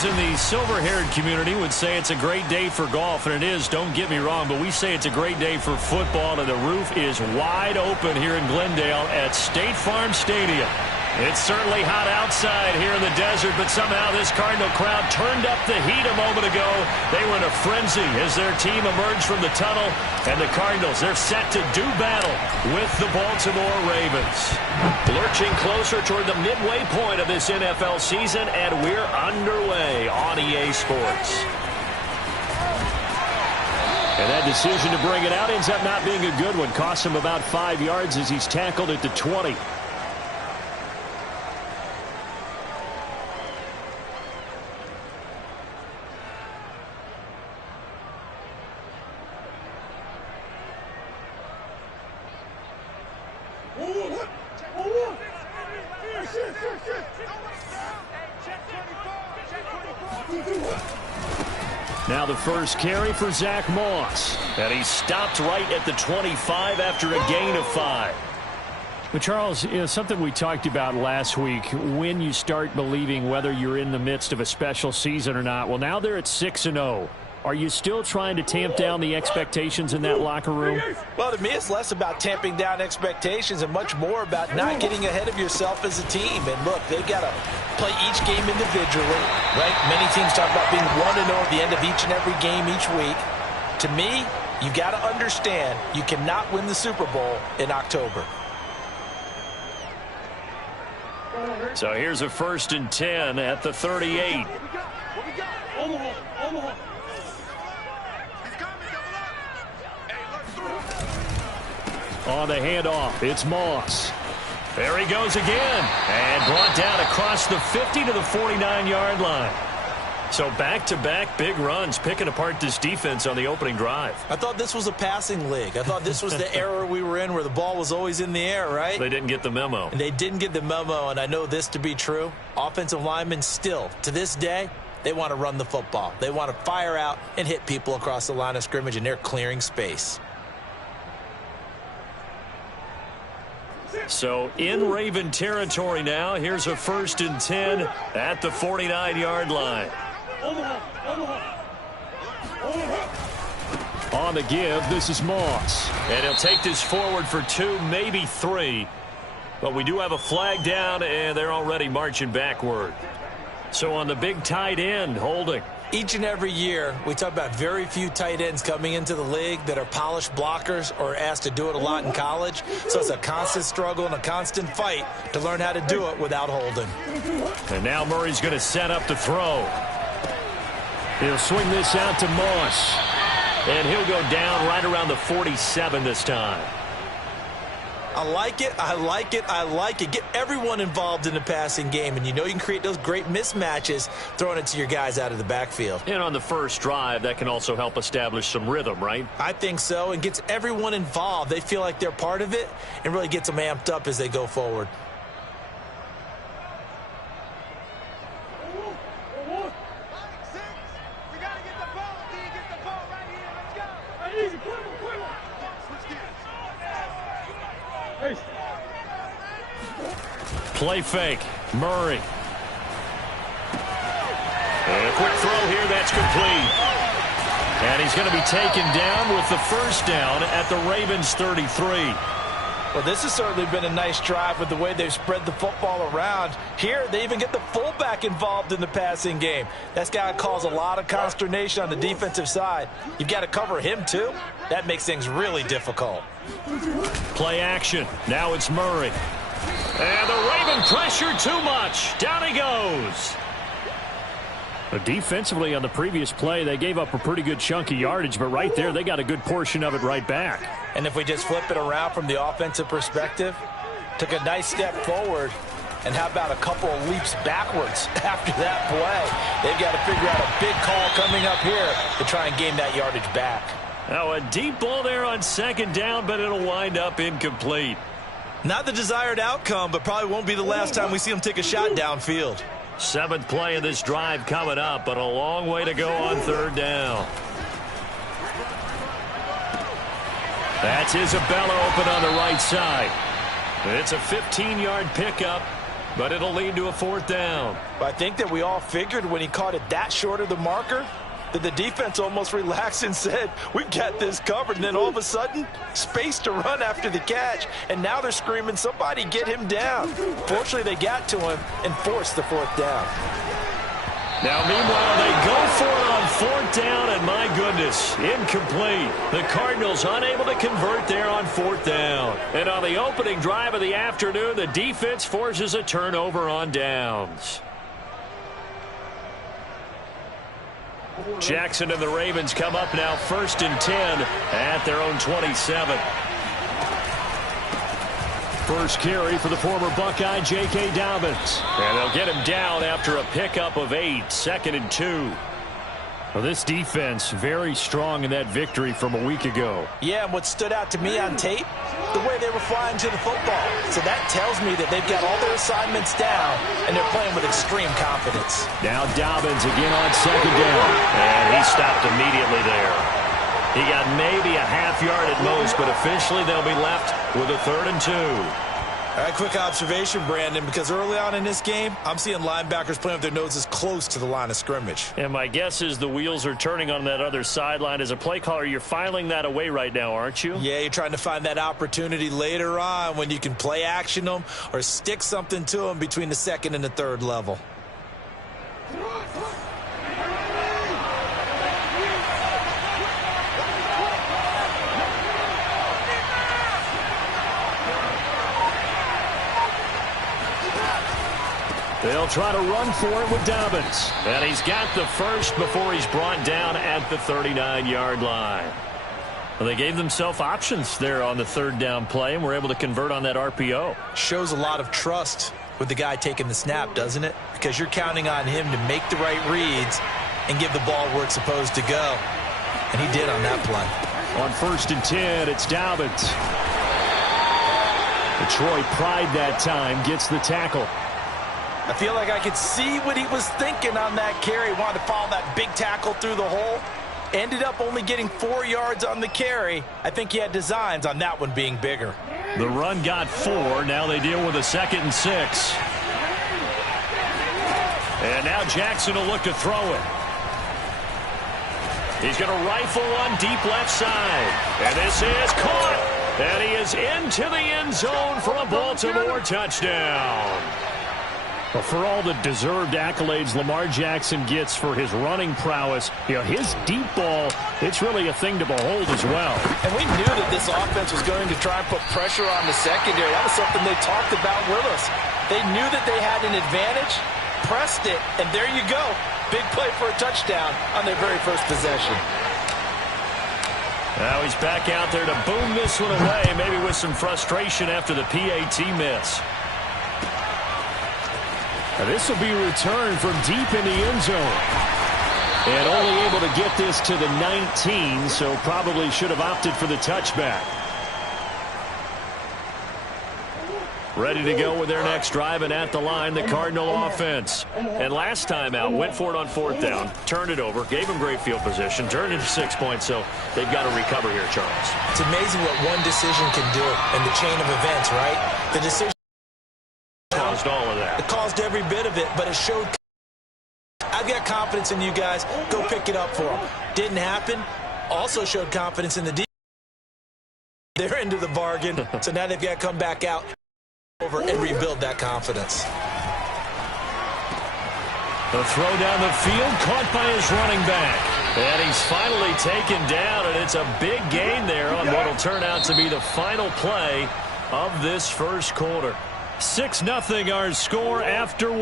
Those in the silver-haired community would say it's a great day for golf, and it is, don't get me wrong, but we say it's a great day for football, and the roof is wide open here in Glendale at State Farm Stadium. It's certainly hot outside here in the desert, but somehow this Cardinal crowd turned up the heat a moment ago. They were in a frenzy as their team emerged from the tunnel, and the Cardinals, they're set to do battle with the Baltimore Ravens. Lurching closer toward the midway point of this NFL season, and we're underway on EA Sports. And that decision to bring it out ends up not being a good one. Costs him about 5 yards as he's tackled at the 20. Now the first carry for Zach Moss. And he stopped right at the 25 after a gain of 5. But Charles, something we talked about last week, when you start believing whether you're in the midst of a special season or not. Well, now they're at 6-0. Are you still trying to tamp down the expectations in that locker room? Well, to me, it's less about tamping down expectations and much more about not getting ahead of yourself as a team. And look, they've got to play each game individually, right? Many teams talk about being 1-0 at the end of each and every game each week. To me, you got to understand you cannot win the Super Bowl in October. So here's a 1st and 10 at the 38. On the handoff, it's Moss. There he goes again. And brought down across the 50 to the 49-yard line. So back-to-back big runs, picking apart this defense on the opening drive. I thought this was a passing league. I thought this was the era we were in where the ball was always in the air, right? They didn't get the memo. And they didn't get the memo, and I know this to be true. Offensive linemen still, to this day, they want to run the football. They want to fire out and hit people across the line of scrimmage, and they're clearing space. So in Raven territory now. Here's a 1st and 10 at the 49-yard line. On the give, this is Moss. And he'll take this forward for 2, maybe 3. But we do have a flag down, and they're already marching backward. So on the big tight end, holding. Each and every year, we talk about very few tight ends coming into the league that are polished blockers or asked to do it a lot in college. So it's a constant struggle and a constant fight to learn how to do it without holding. And now Murray's going to set up the throw. He'll swing this out to Moss. And he'll go down right around the 47 this time. I like it. I like it. I like it. Get everyone involved in the passing game, and you know you can create those great mismatches throwing it to your guys out of the backfield. And on the first drive, that can also help establish some rhythm, right? I think so, and gets everyone involved. They feel like they're part of it and really gets them amped up as they go forward. Play fake. Murray. And a quick throw here. That's complete. And he's going to be taken down with the first down at the Ravens 33. Well, this has certainly been a nice drive with the way they've spread the football around. Here, they even get the fullback involved in the passing game. That's got to cause a lot of consternation on the defensive side. You've got to cover him, too. That makes things really difficult. Play action. Now it's Murray. And the Raven pressure too much. Down he goes. But defensively on the previous play, they gave up a pretty good chunk of yardage, but right there, they got a good portion of it right back. And if we just flip it around from the offensive perspective, took a nice step forward, and how about a couple of leaps backwards after that play? They've got to figure out a big call coming up here to try and gain that yardage back. Now a deep ball there on 2nd down, but it'll wind up incomplete. Not the desired outcome, but probably won't be the last time we see him take a shot downfield. 7th play of this drive coming up, but a long way to go on 3rd down. That's Isabella open on the right side. It's a 15-yard pickup, But it'll lead to a 4th down. I think that we all figured when he caught it that short of the marker that the defense almost relaxed and said, we've got this covered. And then all of a sudden, space to run after the catch. And now they're screaming, somebody get him down. Fortunately, they got to him and forced the 4th down. Now, meanwhile, they go for it on 4th down, and my goodness, incomplete. The Cardinals unable to convert there on 4th down. And on the opening drive of the afternoon, the defense forces a turnover on downs. Jackson and the Ravens come up now 1st and 10 at their own 27. First carry for the former Buckeye, J.K. Dobbins. And they'll get him down after a pickup of 8, 2nd and 2. Well, this defense very strong in that victory from a week ago. Yeah, and what stood out to me on tape, the way they were flying to the football. So that tells me that they've got all their assignments down, and they're playing with extreme confidence. Now Dobbins again on 2nd down. And he stopped immediately there. He got maybe a half yard at most, but officially they'll be left with a 3rd and 2. All right, quick observation, Brandon, because early on in this game, I'm seeing linebackers playing with their noses close to the line of scrimmage. And my guess is the wheels are turning on that other sideline. As a play caller, you're filing that away right now, aren't you? Yeah, you're trying to find that opportunity later on when you can play action them or stick something to them between the 2nd and the 3rd level. They'll try to run for it with Dobbins. And he's got the first before he's brought down at the 39-yard line. Well, they gave themselves options there on the 3rd down play and were able to convert on that RPO. Shows a lot of trust with the guy taking the snap, doesn't it? Because you're counting on him to make the right reads and give the ball where it's supposed to go. And he did on that play. On 1st and 10, it's Dobbins. Detroit Pride that time gets the tackle. I feel like I could see what he was thinking on that carry. He wanted to follow that big tackle through the hole. Ended up only getting 4 yards on the carry. I think he had designs on that one being bigger. The run got 4. Now they deal with a 2nd and 6. And now Jackson will look to throw it. He's going to rifle one deep left side. And this is caught. And he is into the end zone for a Baltimore touchdown. Well, for all the deserved accolades Lamar Jackson gets for his running prowess, his deep ball, it's really a thing to behold as well. And we knew that this offense was going to try and put pressure on the secondary. That was something they talked about with us. They knew that they had an advantage, pressed it, and there you go. Big play for a touchdown on their very first possession. Now he's back out there to boom this one away, maybe with some frustration after the PAT miss. This will be returned from deep in the end zone. And only able to get this to the 19, so probably should have opted for the touchback. Ready to go with their next drive, and at the line, the Cardinal offense. And last time out, went for it on 4th down, turned it over, gave them great field position, turned it to 6 points, so they've got to recover here, Charles. It's amazing what one decision can do in the chain of events, right? The decision caused all of that. It caused every bit of it, but it showed. I've got confidence in you guys. Go pick it up for them. Didn't happen. Also showed confidence in the defense. They're into the bargain, so now they've got to come back out over and rebuild that confidence. The throw down the field, caught by his running back. And he's finally taken down, and it's a big gain there on what will turn out to be the final play of this first quarter. 6-0 our score after 1.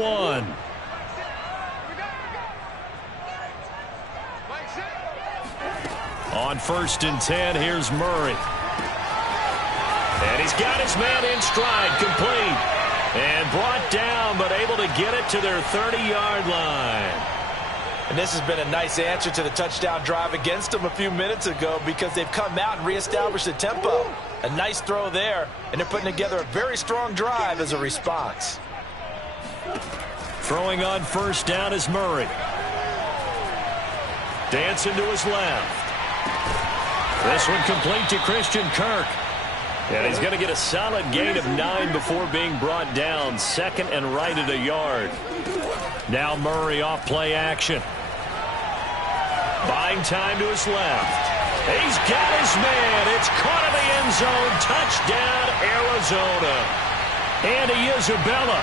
On 1st and 10, here's Murray. And he's got his man in stride, complete. And brought down, but able to get it to their 30-yard line. And this has been a nice answer to the touchdown drive against them a few minutes ago because they've come out and reestablished the tempo. A nice throw there, and they're putting together a very strong drive as a response. Throwing on 1st down is Murray. Dancing to his left. This one complete to Christian Kirk. And he's going to get a solid gain of 9 before being brought down. 2nd and right at a yard. Now Murray off play action. Buying time to his left. He's got his man. It's caught in the end zone. Touchdown, Arizona. Andy Isabella,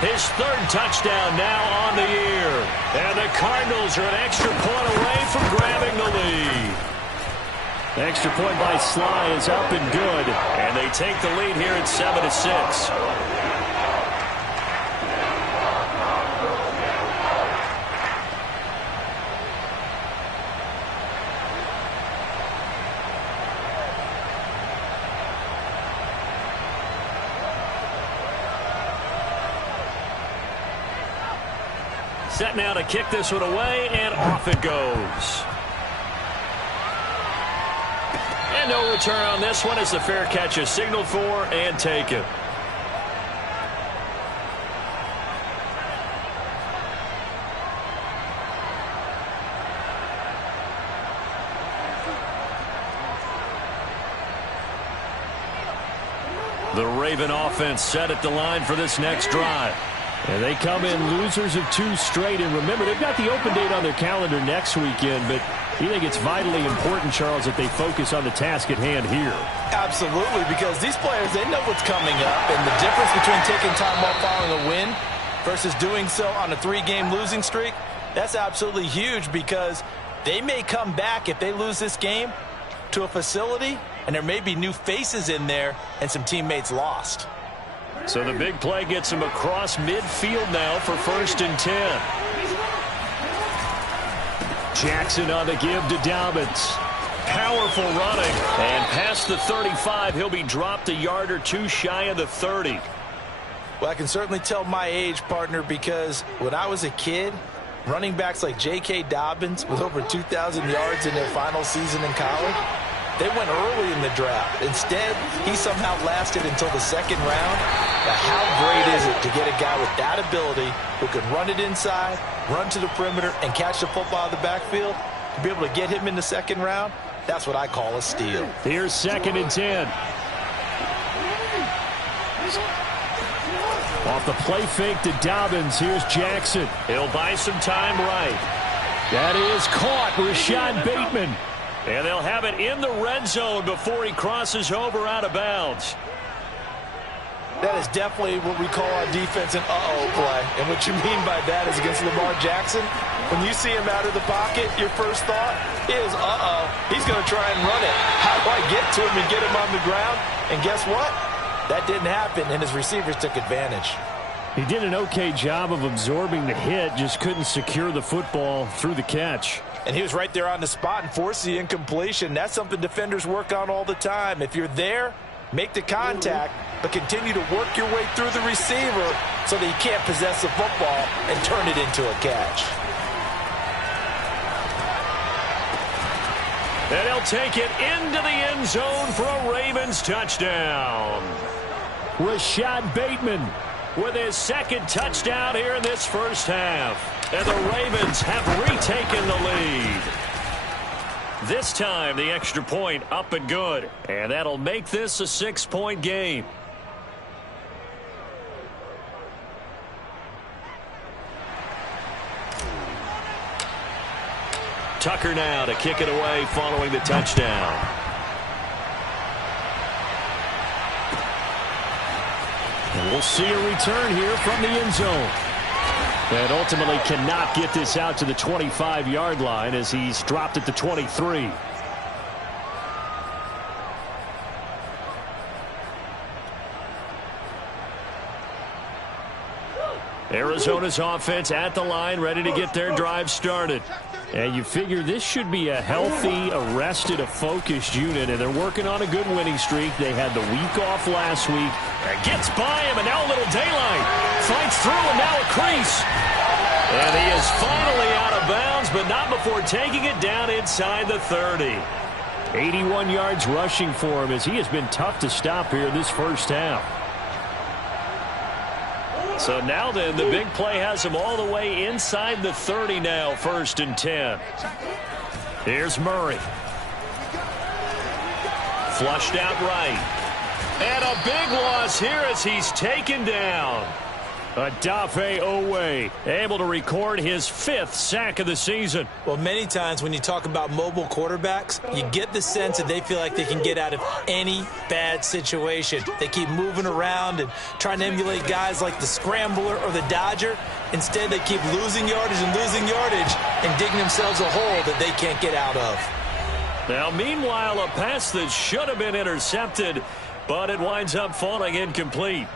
his 3rd touchdown now on the year. And the Cardinals are an extra point away from grabbing the lead. The extra point by Sly is up and good. And they take the lead here at 7-6. Set now to kick this one away, and off it goes. And no return on this one as the fair catch is signaled for and taken. The Raven offense set at the line for this next drive. And they come in losers of 2 straight. And remember, they've got the open date on their calendar next weekend. But you think it's vitally important, Charles, that they focus on the task at hand here? Absolutely, because these players, they know what's coming up. And the difference between taking time off following a win versus doing so on a 3-game losing streak, that's absolutely huge, because they may come back if they lose this game to a facility, and there may be new faces in there and some teammates lost. So the big play gets him across midfield now for 1st and 10. Jackson on the give to Dobbins. Powerful running. And past the 35, he'll be dropped a yard or 2 shy of the 30. Well, I can certainly tell my age, partner, because when I was a kid, running backs like J.K. Dobbins with over 2,000 yards in their final season in college, they went early in the draft. Instead, he somehow lasted until the 2nd round. Now, how great is it to get a guy with that ability who can run it inside, run to the perimeter, and catch the football in the backfield? To be able to get him in the 2nd round, that's what I call a steal. Here's 2nd and 10. Off the play fake to Dobbins. Here's Jackson. He'll buy some time right. That is caught. Rashad Bateman. And they'll have it in the red zone before he crosses over out of bounds. That is definitely what we call on defense an uh-oh play. And what you mean by that is against Lamar Jackson, when you see him out of the pocket, your first thought is, uh-oh, he's going to try and run it. How do I get to him and get him on the ground? And guess what? That didn't happen, and his receivers took advantage. He did an okay job of absorbing the hit, just couldn't secure the football through the catch. And he was right there on the spot and forced the incompletion. That's something defenders work on all the time. If you're there, make the contact, but continue to work your way through the receiver so that he can't possess the football and turn it into a catch. And he'll take it into the end zone for a Ravens touchdown. Rashad Bateman with his 2nd touchdown here in this first half. And the Ravens have retaken the lead. This time, the extra point up and good. And that'll make this a 6-point game. Tucker now to kick it away following the touchdown. And we'll see a return here from the end zone. And ultimately cannot get this out to the 25-yard line as he's dropped at the 23. Arizona's offense at the line, ready to get their drive started. And you figure this should be a healthy, arrested, a focused unit, and they're working on a good winning streak. They had the week off last week. And gets by him, and now a little daylight. Fights through, and now a crease. And he is finally out of bounds, but not before taking it down inside the 30. 81 yards rushing for him as he has been tough to stop here this first half. So now then, the big play has him all the way inside the 30 now, 1st and 10. Here's Murray. Flushed out right. And a big loss here as he's taken down. Odafe Owe able to record his 5th sack of the season. Well, many times when you talk about mobile quarterbacks, you get the sense that they feel like they can get out of any bad situation. They keep moving around and trying to emulate guys like the Scrambler or the Dodger. Instead, they keep losing yardage and digging themselves a hole that they can't get out of. Now, meanwhile, a pass that should have been intercepted, but it winds up falling incomplete.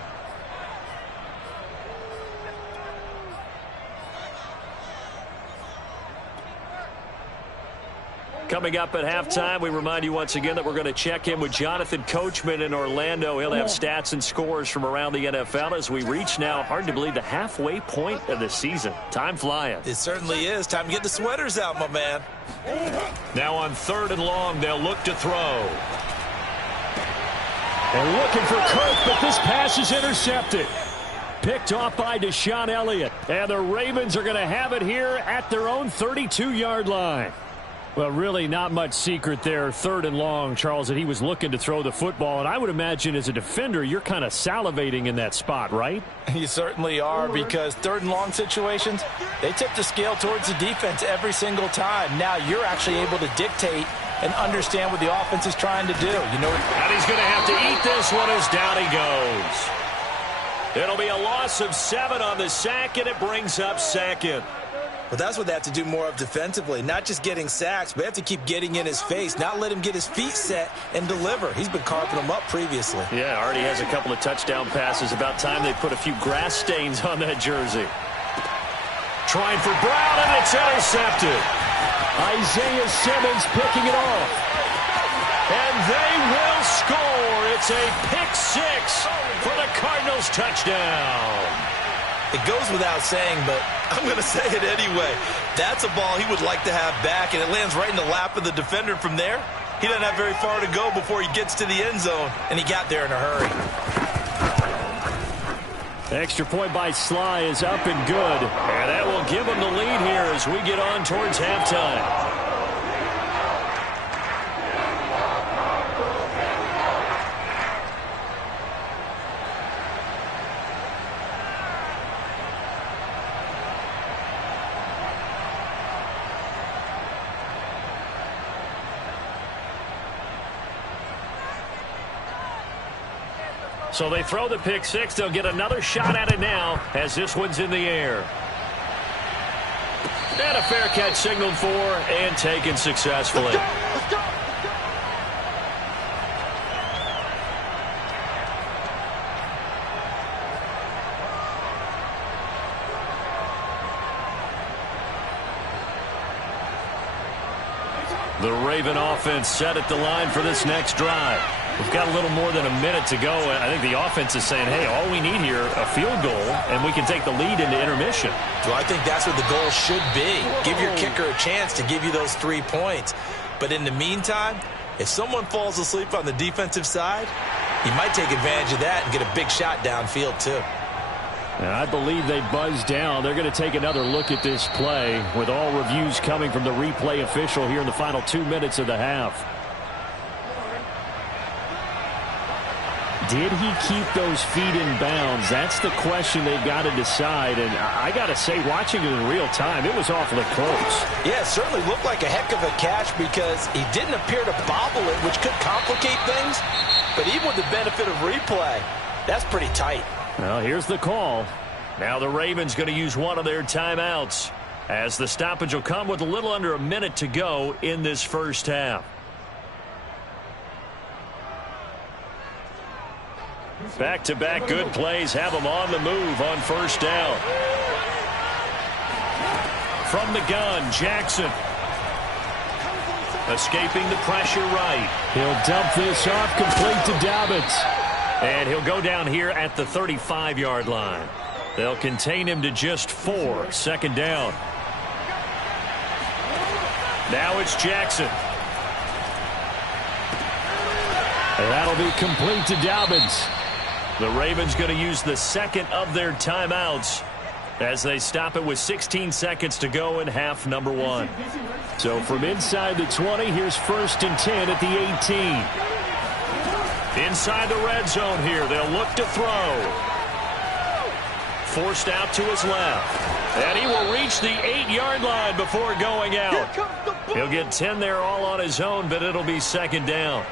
Coming up at halftime, we remind you once again that we're going to check in with Jonathan Coachman in Orlando. He'll have stats and scores from around the NFL as we reach now, hard to believe, the halfway point of the season. Time flying. It certainly is. Time to get the sweaters out, my man. Now on 3rd and long, they'll look to throw. And looking for Kirk, but this pass is intercepted. Picked off by Deshaun Elliott. And the Ravens are going to have it here at their own 32-yard line. Well, really not much secret there. 3rd and long, Charles, that he was looking to throw the football. And I would imagine as a defender, you're kind of salivating in that spot, right? You certainly are, because 3rd and long situations, they tip the scale towards the defense every single time. Now you're actually able to dictate and understand what the offense is trying to do. You know, and he's going to have to eat this one as down he goes. It'll be a loss of 7 on the sack, and it brings up 2nd. But that's what they have to do more of defensively, not just getting sacks, but they have to keep getting in his face, not let him get his feet set and deliver. He's been carving them up previously. Yeah, already has a couple of touchdown passes. About time they put a few grass stains on that jersey. Trying for Brown, and it's intercepted. Isaiah Simmons picking it off. And they will score. It's a pick-6 for the Cardinals touchdown. It goes without saying, but I'm going to say it anyway. That's a ball he would like to have back, and it lands right in the lap of the defender from there. He doesn't have very far to go before he gets to the end zone, and he got there in a hurry. Extra point by Sly is up and good, and that will give him the lead here as we get on towards halftime. So they throw the pick-6. They'll get another shot at it now as this one's in the air. And a fair catch signaled for and taken successfully. Let's go. The Raven offense set at the line for this next drive. We've got a little more than a minute to go. I think the offense is saying, hey, all we need here, a field goal, and we can take the lead into intermission. Well, I think that's what the goal should be. Give your kicker a chance to give you those 3 points. But in the meantime, if someone falls asleep on the defensive side, he might take advantage of that and get a big shot downfield too. And I believe they buzzed down. They're going to take another look at this play with all reviews coming from the replay official here in the final 2 minutes of the half. Did he keep those feet in bounds? That's the question they've got to decide. And I got to say, watching it in real time, it was awfully close. Yeah, it certainly looked like a heck of a catch because he didn't appear to bobble it, which could complicate things. But even with the benefit of replay, that's pretty tight. Well, here's the call. Now the Ravens going to use one of their timeouts as the stoppage will come with a little under a minute to go in this first half. Back-to-back good plays have them on the move on first down. From the gun, Jackson. Escaping the pressure right. He'll dump this off complete to Dobbins. And he'll go down here at the 35-yard line. They'll contain him to just 4. Second down. Now it's Jackson. And that'll be complete to Dobbins. The Ravens going to use the second of their timeouts as they stop it with 16 seconds to go in half number 1. So from inside the 20, here's 1st and 10 at the 18. Inside the red zone here, they'll look to throw. Forced out to his left. And he will reach the 8-yard line before going out. He'll get 10 there all on his own, but it'll be second down.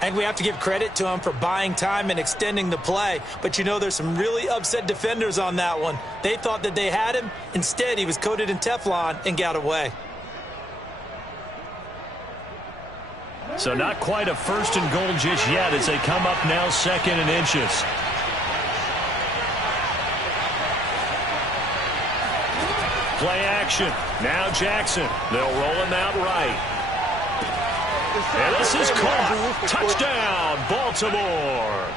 And we have to give credit to him for buying time and extending the play. But, you know, there's some really upset defenders on that one. They thought that they had him. Instead, he was coated in Teflon and got away. So not quite a first and goal just yet as they come up now second and inches. Play action. Now Jackson. They'll roll him out right. And this is caught. Touchdown, Baltimore.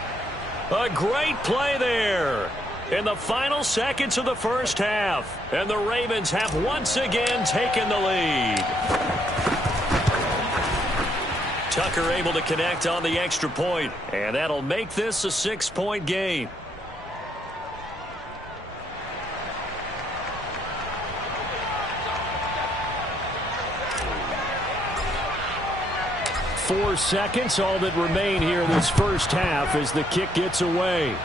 A great play there in the final seconds of the first half. And the Ravens have once again taken the lead. Tucker able to connect on the extra point, and that'll make this a 6-point game. Four seconds, all that remain here in this first half as the kick gets away.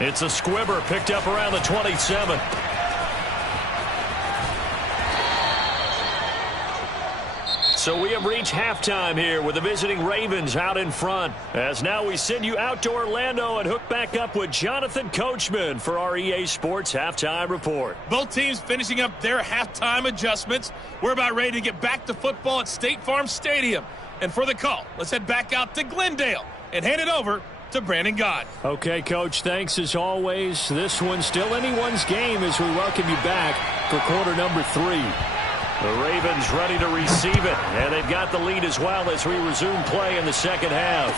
It's a squibber picked up around the 27. So we have reached halftime here with the visiting Ravens out in front. As now we send you out to Orlando and hook back up with Jonathan Coachman for our EA Sports Halftime Report. Both teams finishing up their halftime adjustments. We're about ready to get back to football at State Farm Stadium. And for the call, let's head back out to Glendale and hand it over to Brandon Gott. Okay, Coach, thanks as always. This one's still anyone's game as we welcome you back for quarter number 3. The Ravens ready to receive it, and they've got the lead as well as we resume play in the second half.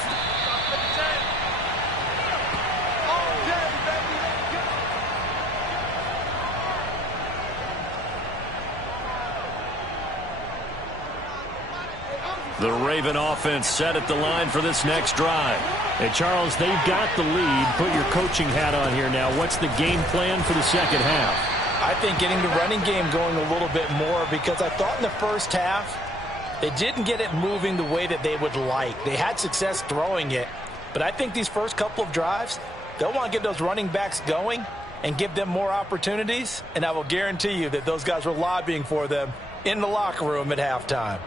The Raven offense set at the line for this next drive. Hey, Charles, they've got the lead. Put your coaching hat on here now. What's the game plan for the second half? I think getting the running game going a little bit more, because I thought in the first half they didn't get it moving the way that they would like. They had success throwing it, but I think these first couple of drives, they'll want to get those running backs going and give them more opportunities, and I will guarantee you that those guys were lobbying for them in the locker room at halftime.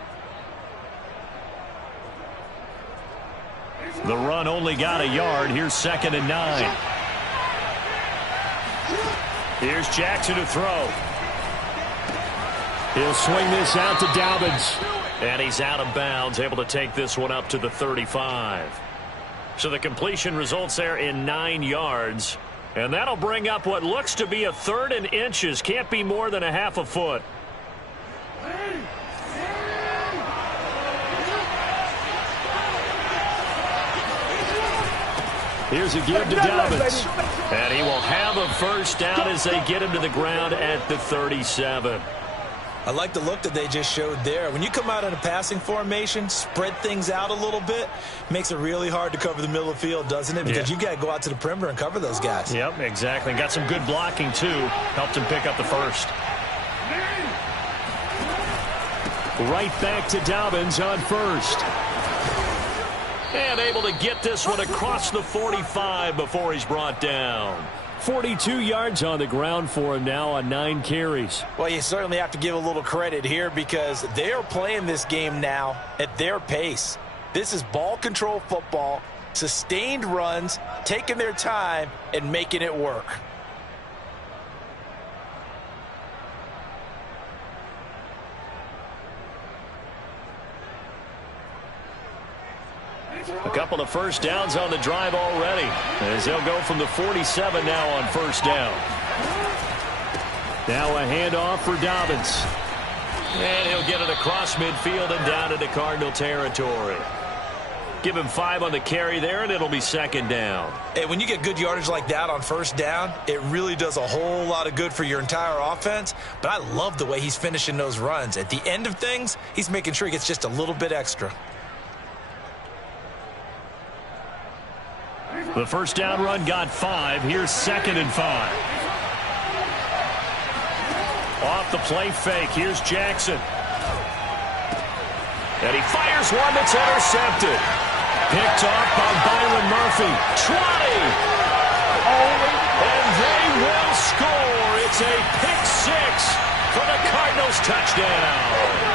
The run only got a yard. Here's 2nd and 9. Here's Jackson to throw. He'll swing this out to Dobbins. And he's out of bounds, able to take this one up to the 35. So the completion results there in 9 yards. And that'll bring up what looks to be a 3rd and inches. Can't be more than a half a foot. Here's a give to Dobbins. And he will have a first down as they get him to the ground at the 37. I like the look that they just showed there. When you come out in a passing formation, spread things out a little bit, makes it really hard to cover the middle of the field, doesn't it? Because you got to go out to the perimeter and cover those guys. Yep, exactly. Got some good blocking, too. Helped him pick up the first. Right back to Dobbins on first. And able to get this one across the 45 before he's brought down. 42 yards on the ground for him now on 9 carries. Well, you certainly have to give a little credit here because they are playing this game now at their pace. This is ball control football, sustained runs, taking their time, and making it work. A couple of first downs on the drive already as they'll go from the 47 now on first down. Now a handoff for Dobbins. And he'll get it across midfield and down into Cardinal territory. Give him 5 on the carry there, and it'll be 2nd down. Hey, when you get good yardage like that on first down, it really does a whole lot of good for your entire offense. But I love the way he's finishing those runs. At the end of things, he's making sure he gets just a little bit extra. The first down run got 5. Here's 2nd and 5. Off the play fake. Here's Jackson. And he fires one that's intercepted. Picked off by Byron Murphy. 20! And they will score. It's a pick six for the Cardinals touchdown.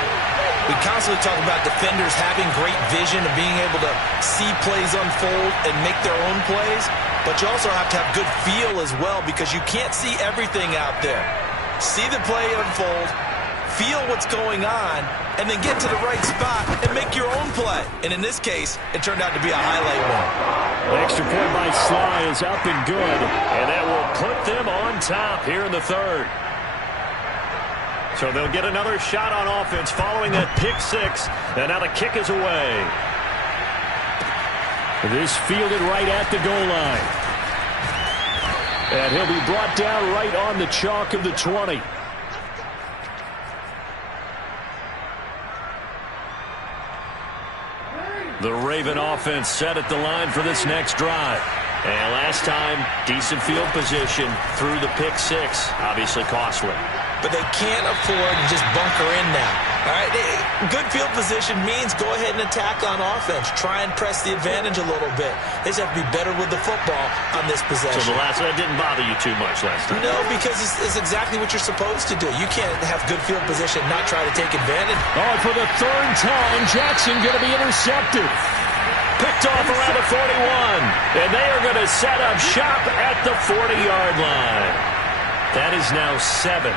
We constantly talk about defenders having great vision and being able to see plays unfold and make their own plays, but you also have to have good feel as well because you can't see everything out there. See the play unfold, feel what's going on, and then get to the right spot and make your own play. And in this case, it turned out to be a highlight one. Extra point by Sly is up and good, and that will put them on top here in the third. So they'll get another shot on offense following that pick six, and now the kick is away. This fielded right at the goal line. And he'll be brought down right on the chalk of the 20. The Raven offense set at the line for this next drive. And last time, decent field position through the pick six. Obviously costly. But they can't afford to just bunker in now. All right, good field position means go ahead and attack on offense. Try and press the advantage a little bit. They just have to be better with the football on this possession. So that didn't bother you too much last time? No, because it's exactly what you're supposed to do. You can't have good field position and not try to take advantage. Oh, for the third time, Jackson going to be intercepted. Picked off around the 41. And they are going to set up shop at the 40-yard line. That is now seven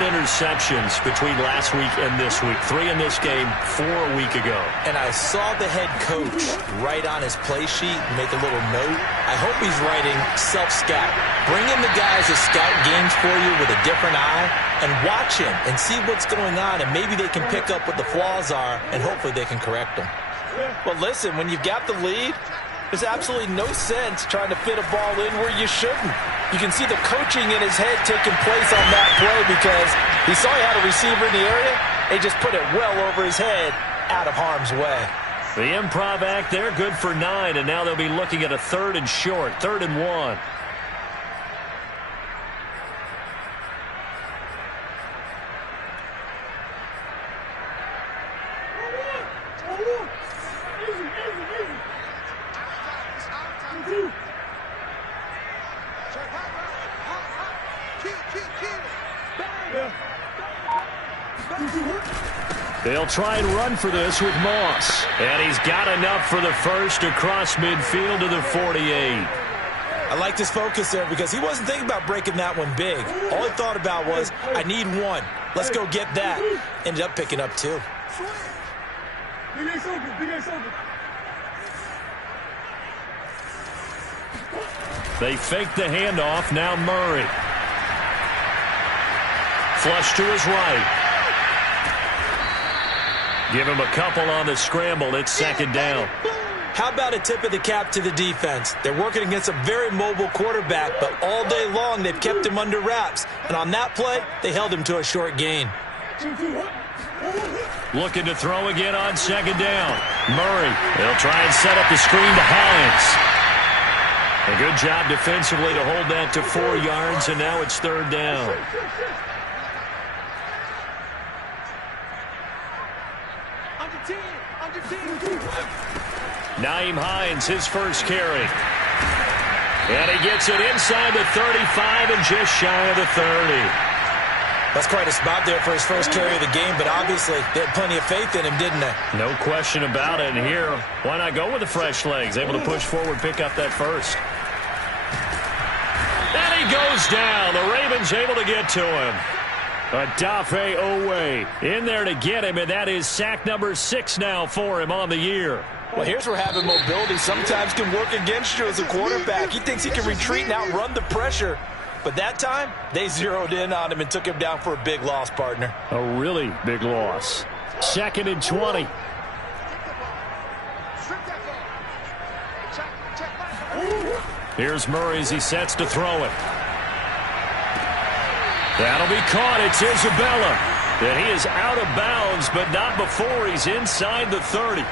interceptions between last week and this week. 3 in this game, 4 a week ago. And I saw the head coach write on his play sheet, make a little note. I hope he's writing self-scout. Bring in the guys that scout games for you with a different eye and watch him and see what's going on, and maybe they can pick up what the flaws are, and hopefully they can correct them. Well, listen, when you've got the lead, there's absolutely no sense trying to fit a ball in where you shouldn't. You can see the coaching in his head taking place on that play because he saw he had a receiver in the area. They just put it well over his head out of harm's way. The improv act there, good for 9, and now they'll be looking at a 3rd and short, 3rd and 1. They'll try and run for this with Moss. And he's got enough for the first across midfield to the 48. I liked his focus there because he wasn't thinking about breaking that one big. All he thought about was, I need one. Let's go get that. Ended up picking up 2. They fake the handoff. Now Murray. Flush to his right. Give him a couple on the scramble. It's 2nd down. How about a tip of the cap to the defense? They're working against a very mobile quarterback, but all day long they've kept him under wraps. And on that play, they held him to a short gain. Looking to throw again on 2nd down. Murray. They'll try and set up the screen to Hines. A good job defensively to hold that to 4 yards, and now it's 3rd down. Nyheim Hines, his first carry. And he gets it inside the 35 and just shy of the 30. That's quite a spot there for his first carry of the game, but obviously they had plenty of faith in him, didn't they? No question about it. And here, why not go with the fresh legs? Able to push forward, pick up that first. And he goes down. The Ravens able to get to him. Adafe Owe in there to get him, and that is sack number 6 now for him on the year. Well, here's where having mobility sometimes can work against you as a quarterback. He thinks he can retreat and outrun the pressure. But that time, they zeroed in on him and took him down for a big loss, partner. A really big loss. 2nd and 20. Here's Murray as he sets to throw it. That'll be caught. It's Isabella. And he is out of bounds, but not before he's inside the 30.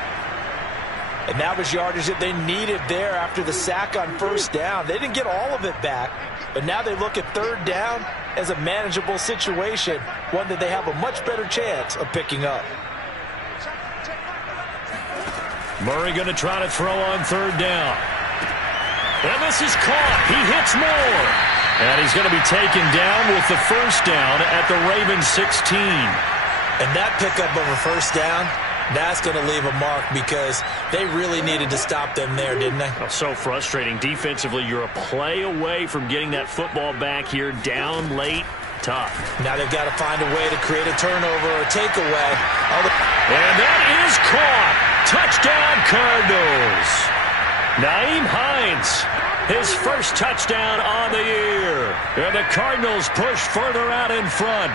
And that was yardage that they needed there after the sack on 1st down. They didn't get all of it back, but now they look at 3rd down as a manageable situation, one that they have a much better chance of picking up. Murray going to try to throw on third down. And this is caught. He hits more. And he's going to be taken down with the first down at the Ravens 16. And that pickup of a first down, that's going to leave a mark because they really needed to stop them there, didn't they? Oh, so frustrating. Defensively, you're a play away from getting that football back here down late. Tough. Now they've got to find a way to create a turnover or a takeaway. And that is caught. Touchdown, Cardinals. Nyheim Hines, his first touchdown on the year. And the Cardinals push further out in front.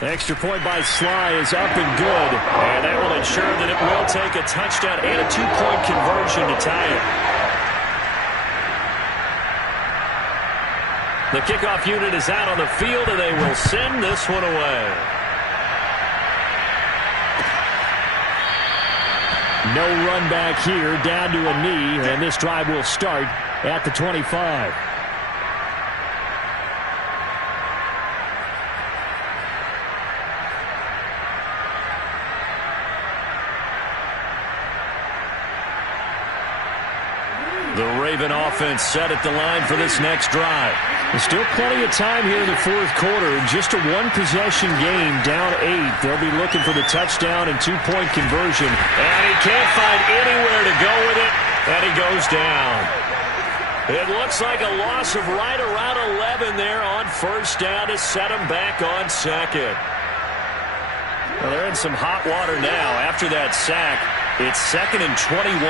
The extra point by Sly is up and good. And that will ensure that it will take a touchdown and a two-point conversion to tie it. The kickoff unit is out on the field, and they will send this one away. No run back here, down to a knee, and this drive will start at the 25. The Raven offense set at the line for this next drive. There's still plenty of time here in the fourth quarter. Just a one-possession game, down 8. They'll be looking for the touchdown and two-point conversion. And he can't find anywhere to go with it, and he goes down. It looks like a loss of right around 11 there on first down to set him back on second. Well, they're in some hot water now. After that sack, it's 2nd and 21.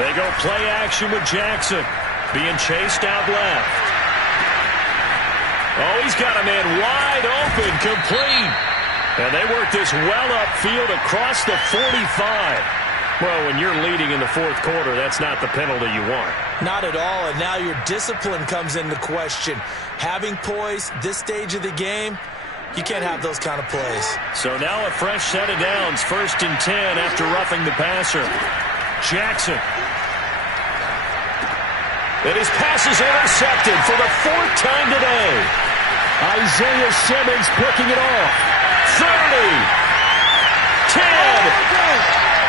They go play action with Jackson. Being chased out left. Oh, he's got a man wide open, complete. And they work this well upfield across the 45. Well, when you're leading in the fourth quarter, that's not the penalty you want. Not at all, and now your discipline comes into question. Having poise this stage of the game, you can't have those kind of plays. So now a fresh set of downs, 1st and 10 after roughing the passer. Jackson. And his pass is intercepted for the 4th time today. Isaiah Simmons picking it off. 30. 10.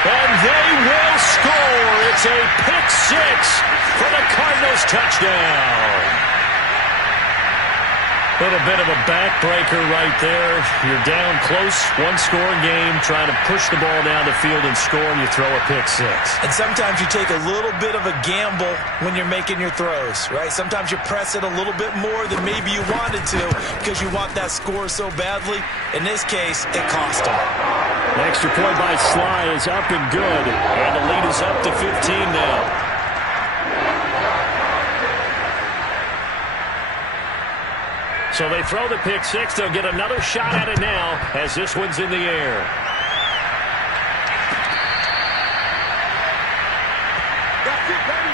And they will score. It's a pick 6 for the Cardinals touchdown. A little bit of a backbreaker right there. You're down close, one-score game, trying to push the ball down the field and score, and you throw a pick 6. And sometimes you take a little bit of a gamble when you're making your throws, right? Sometimes you press it a little bit more than maybe you wanted to because you want that score so badly. In this case, it cost them. The extra point by Sly is up and good, and the lead is up to 15 now. So they throw the pick 6. They'll get another shot at it now as this one's in the air. That's it, baby.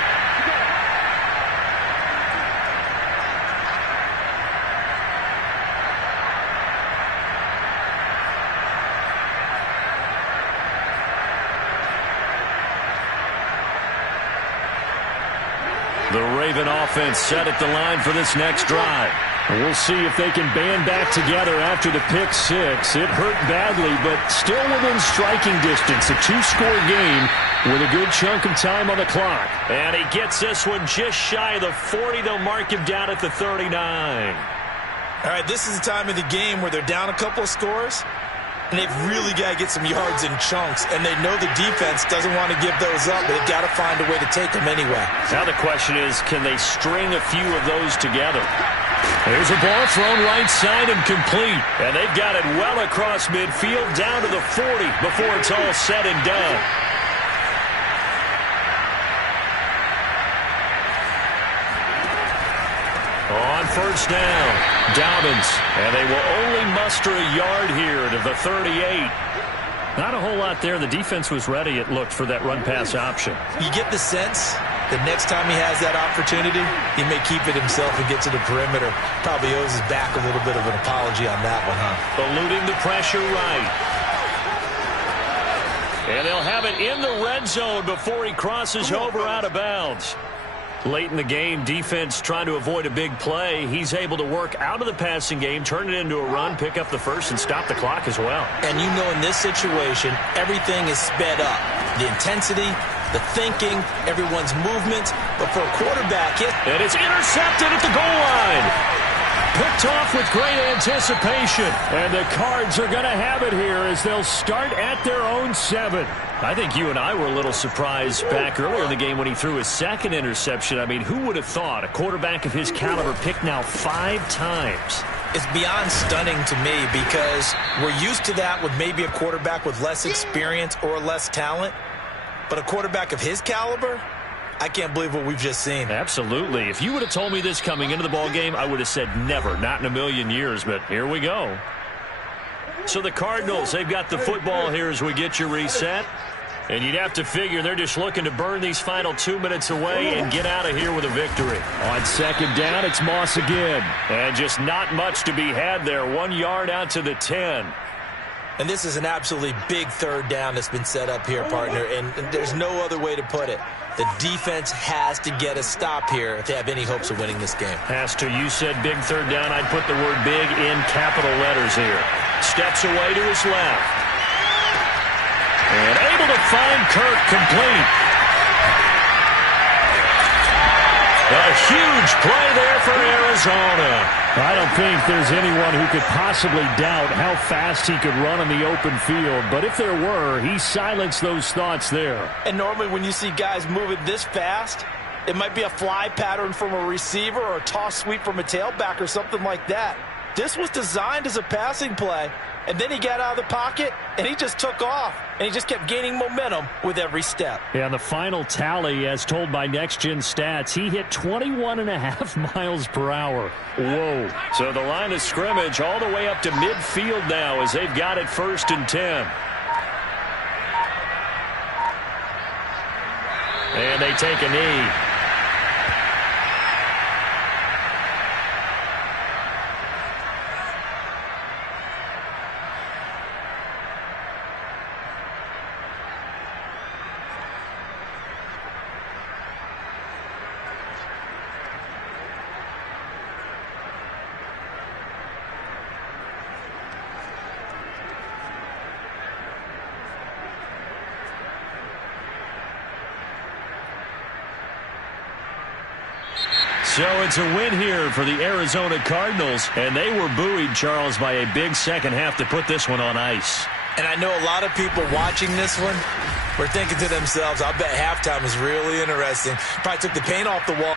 The Raven offense set at the line for this next drive. We'll see if they can band back together after the pick 6. It hurt badly, but still within striking distance. A 2-score game with a good chunk of time on the clock. And he gets this one just shy of the 40. They'll mark him down at the 39. All right, this is the time of the game where they're down a couple of scores, and they've really got to get some yards in chunks, and they know the defense doesn't want to give those up, but they've got to find a way to take them anyway. Now the question is, can they string a few of those together? There's a ball thrown right side and complete. And they've got it well across midfield down to the 40 before it's all said and done. On first down, Dobbins. And they will only muster a yard here to the 38. Not a whole lot there. The defense was ready, it looked, for that run-pass option. You get the sense the next time he has that opportunity, he may keep it himself and get to the perimeter. Probably owes his back a little bit of an apology on that one, huh? Eluding the pressure right. And they'll have it in the red zone before he crosses over out of bounds. Late in the game, defense trying to avoid a big play. He's able to work out of the passing game, turn it into a run, pick up the first, and stop the clock as well. And you know in this situation, everything is sped up. The intensity, the thinking, everyone's movements. But for a quarterback, and it's intercepted at the goal line. Picked off with great anticipation. And the Cards are going to have it here as they'll start at their own 7. I think you and I were a little surprised back earlier in the game when he threw his second interception. I mean, who would have thought a quarterback of his caliber picked now 5 times? It's beyond stunning to me because we're used to that with maybe a quarterback with less experience or less talent. But a quarterback of his caliber, I can't believe what we've just seen. Absolutely. If you would have told me this coming into the ball game, I would have said never, not in a million years. But here we go. So the Cardinals, they've got the football here as we get you reset. And you'd have to figure they're just looking to burn these final 2 minutes away and get out of here with a victory. On second down, it's Moss again. And just not much to be had there. 1 yard out to the 10. And this is an absolutely big third down that's been set up here, partner. And there's no other way to put it. The defense has to get a stop here if they have any hopes of winning this game. Has to. You said big third down. I'd put the word big in capital letters here. Steps away to his left. And able to find Kirk complete. A huge play there for Arizona. I don't think there's anyone who could possibly doubt how fast he could run on the open field. But if there were, he silenced those thoughts there. And normally when you see guys moving this fast, it might be a fly pattern from a receiver or a toss sweep from a tailback or something like that. This was designed as a passing play. And then he got out of the pocket, and he just took off. And he just kept gaining momentum with every step. Yeah, the final tally, as told by Next Gen Stats, he hit 21.5 miles per hour. Whoa. So the line of scrimmage all the way up to midfield now as they've got it 1st and 10. And they take a knee. So it's a win here for the Arizona Cardinals, and they were buoyed, Charles, by a big second half to put this one on ice. And I know a lot of people watching this one were thinking to themselves, I bet halftime is really interesting. Probably took the paint off the wall.